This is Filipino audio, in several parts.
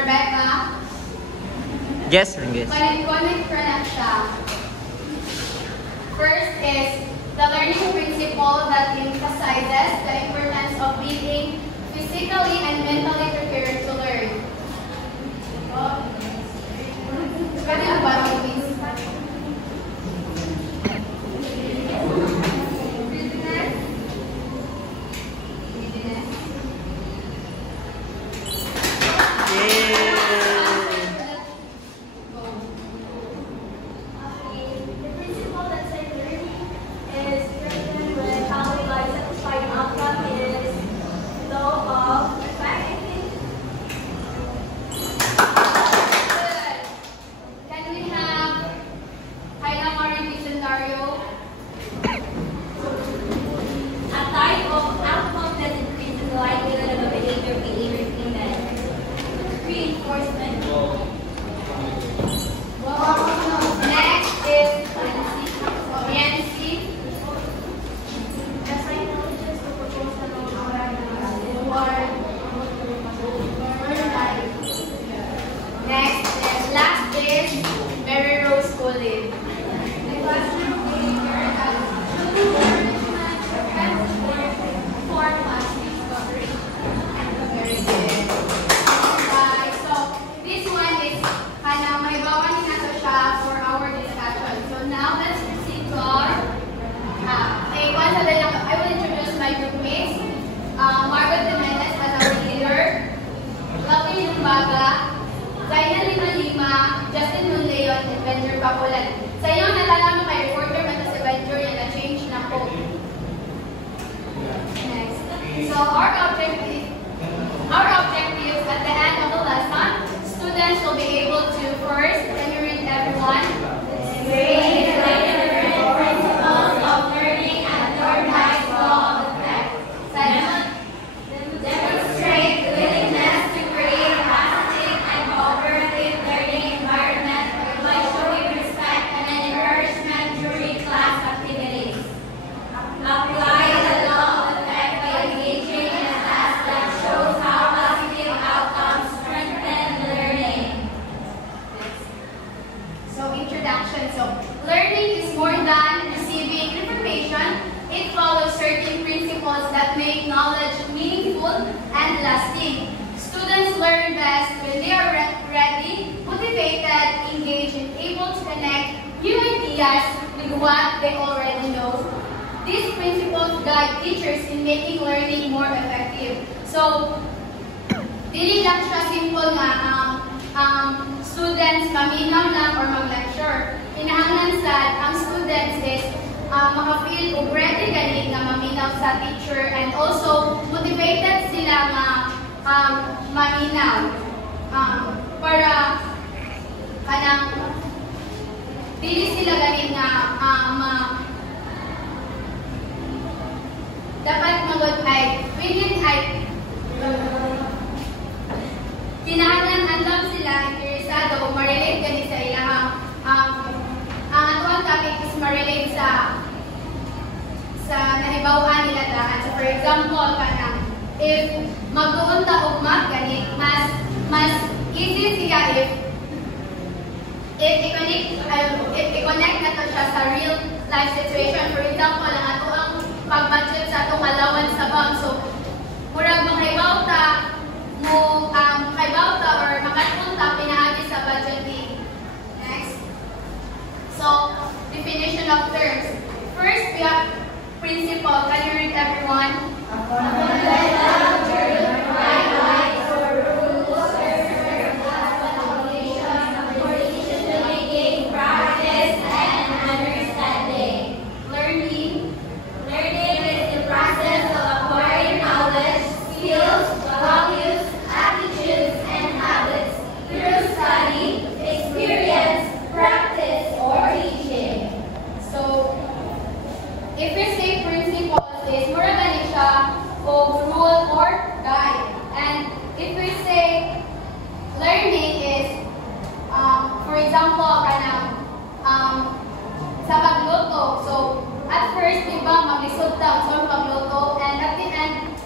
Rebecca? Guess rin, guess. Connect ka na siya. First is the learning principle that emphasizes the importance of being physically and mentally prepared to learn. Pwede na ba, please?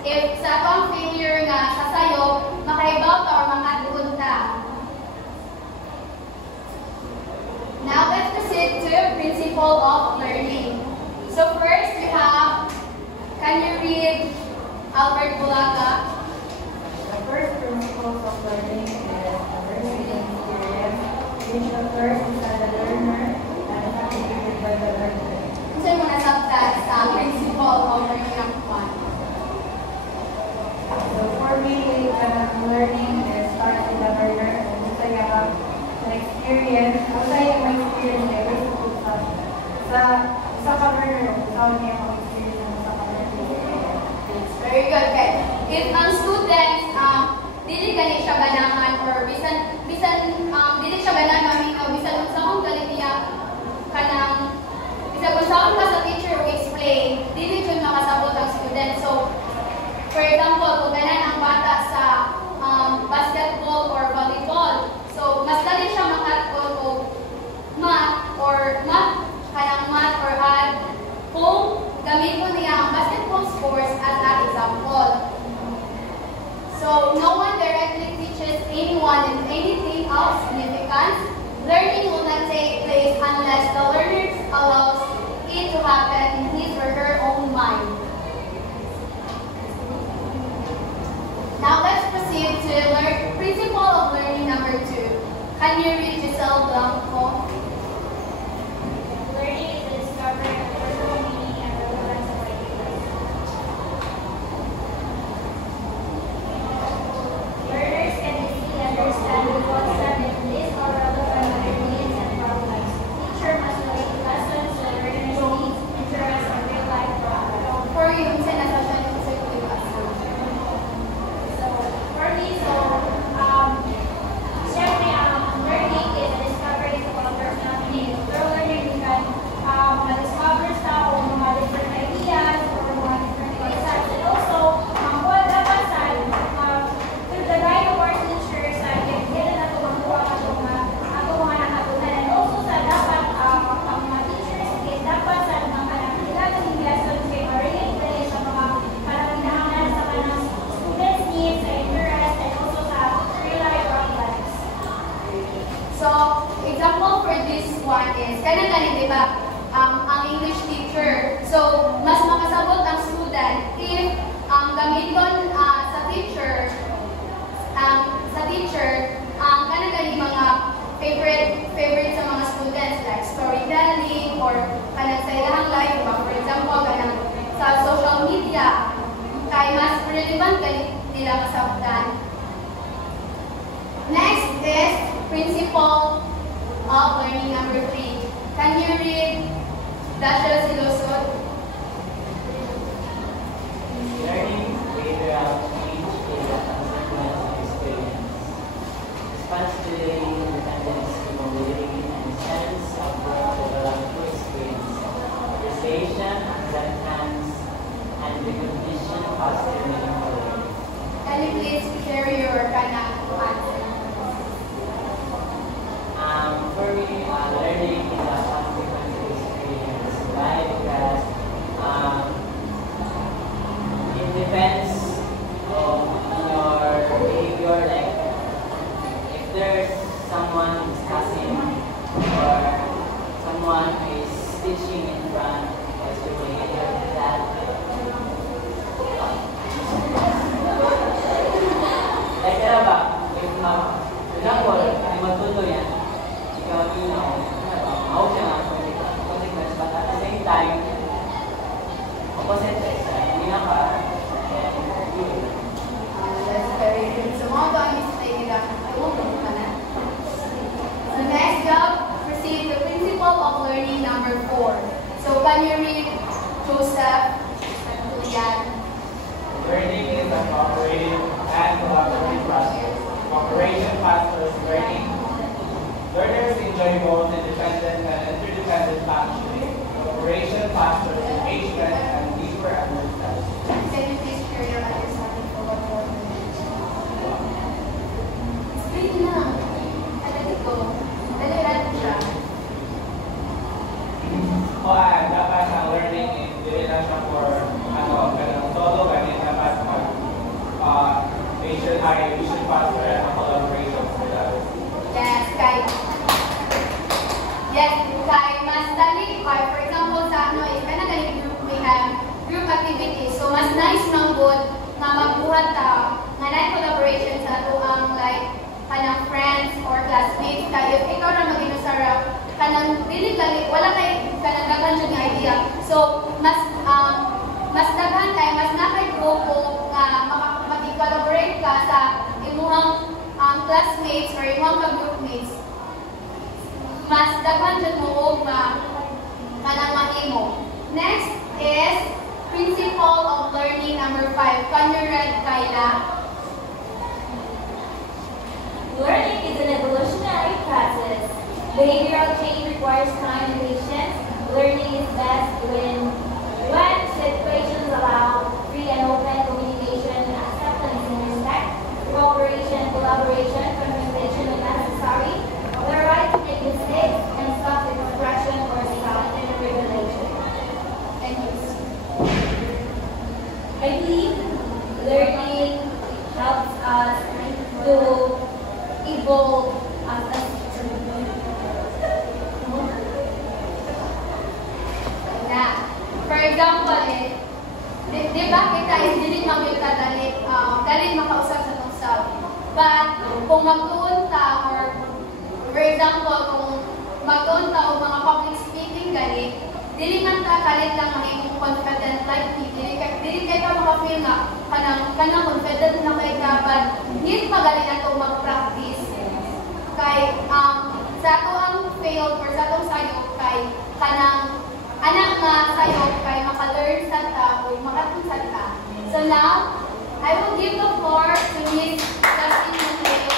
If sa atong failure nga sa sayo, makaibaw ta or makatuon ta. principle of learning. So first we have, can you read Albert Bulaga? The first principles of learning is the learning experience, which the first is that the learner and is activated by the learner. So yung mga sabtat sa principle of learning number 1. So for me, learning is starts with the learner, and so you have an experience. Ako yung may experience niya, basically sa ka-learner, sa niya ang experience sa ka-learner. Very good. Okay. If ang students, dili gani siya ganahan or bisan dili siya ganahan o bisan unsa kung gali niya kanang bisan kung saan ka sa teacher o explain, dili jud makasabot ang student. So, for example, kung ganan ang bata sa basketball or volleyball, so mas dali siya makatulog o math or add kung gamiton niya ang basketball scores as an example. So, no one directly teaches anyone in anything of significance. Learning will not take place unless the learner allows it to happen in his or her own mind. Now, let's proceed to principle of learning number 2. Can you read Giselle Blanco? Learning is the discovery of personal meaning and relevance of ideas. Learners can easily understand the concept in this or relevant to their needs and problems. Teacher must relate lessons to learners' needs, interests, and real-life problems. For you, sinasabi ko sa classroom. So, for me, syempre, learning is the discovery of personal meaning. Through learning, we can ma-discover sa mga different ideas or mga different concepts. And also, kung dapat sa through the guide of our teachers, gano'n na ito magkuha ako mga nakatunan. And also sa dapat ang mga teachers, dapat sa mga nakakilala ng lessons kay ma-relate dali sa mga pinahanglan sa kanang students' needs, sa interest, and also sa real-life problems. So, example for this one is, kanang di ba, ang English teacher. So, mas makasabot ang student if gamiton sa teacher, kanang mga favorite sa mga students like storytelling or kanang sa ilang life, diba? For example, kanang sa social media, kay mas relevant nila masabtan. Next is principle of learning number 3. Can you read Dasha Silosod? Learning behavioral change is a consequence of experience. Responsibility, independence, capability, and sense of growth develop through experience. Appreciation, acceptance, and recognition foster meaningful learning. Can you please share your answer? For me, learning is a consequence of experience. Why? Because it depends on your behavior. Like, if there's someone discussing or someone is teaching in front, what's your behavior to that? Like, kaya ba? If, for example, ay matuto yan, ikaw out siya nga consequence, but at the same time, opposite sex, hindi na ka, That's very good. So, mga doon is naiilang ka na. So, next job, proceed the principle of learning number 4. So, can you read Joseph Learning is a cooperative and collaborative process. Cooperation Behavioral change requires time and patience. Learning is best when situations allow free and open communication, acceptance and respect, cooperation, collaboration, confrontation when necessary, the right to make mistakes, and self-expression or self-regulation. Thank you. I believe learning helps us to evolve as a Na, for example, di ba kita hindi kami dalit makausap sa itong sab. But, kung magtuon ta, or for example, kung magtuon ta o mga public speaking gani, dili man ta kalit lang ang imong confident like me, dili kay ka maka-feel nga kanang confident na kay ka, but need magaling na ito mag-practice. Kay, sa ato ang fail or sa atong sayo, kay kanang anak nga sayo, kay maka-learn sa ta o makatusad ta. So now, I will give the floor to Ms. Justin Mateo.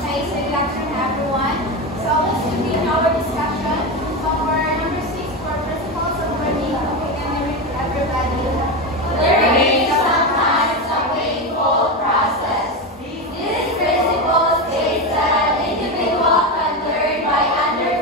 Hi, so good afternoon, everyone. So let's continue our discussion for number 6 for principles of learning. Okay, can I read to everybody? Learning is sometimes a painful process. This principle states that an individual can learn by undergoing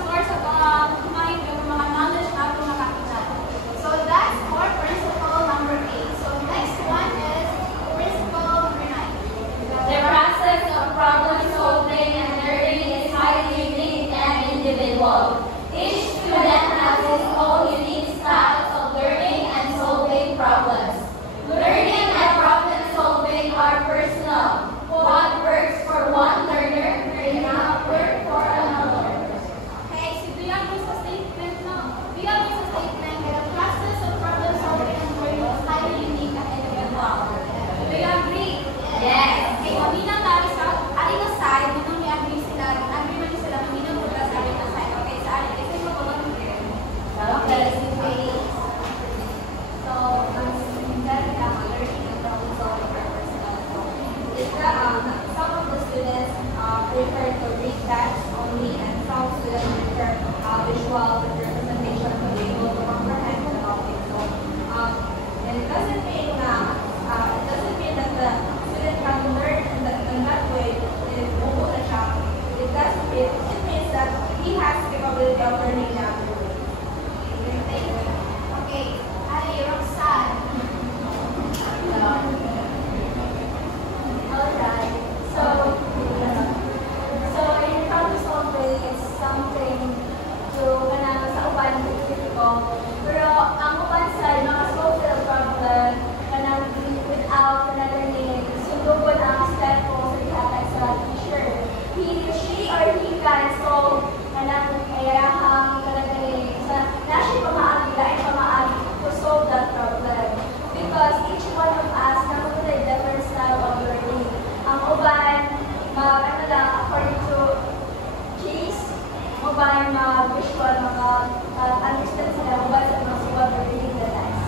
source of mga knowledge na itong nakakita. So that's for principle number 8. So next one is principle number 9. The process of problem solving and learning is highly unique and individual. Each student has his own unique styles of learning and solving problems. Learning and problem solving are personal. What works for one learner may not work for another. Okay, so do you agree sa statement no? Do you agree sa statement that the process of problem solving and learning is highly unique and individual? Do you agree? Yes. Okay, kung bilang tayo sa ating na side, nung may agree sila, agree man sila, kung bilang mula sa ating na side. Okay, sa ating, kasi magpapagpapagpapag. Okay, sige. So, learning and problem solving are personal. Some of the students prefer to read text only, and some students prefer visual representation to be able to comprehend the topic. So, and it doesn't mean that the student can learn in that way if buo na siya. It means that he has capability of learning that way. Okay, ay, Roxanne. Alright, so in problem solving, it's something to sa uban difficult. Pero ang uban sa solve the problem without learning, sundubon ang step po sa dihatag sa teacher. She or he can solve kayahang kalagay sa nashi pamaagi to solve that problem. Because each one of us naman a different style of learning. Ang uban, according to case, uban, visual, understand sila, uban sa mga suwag learning the text.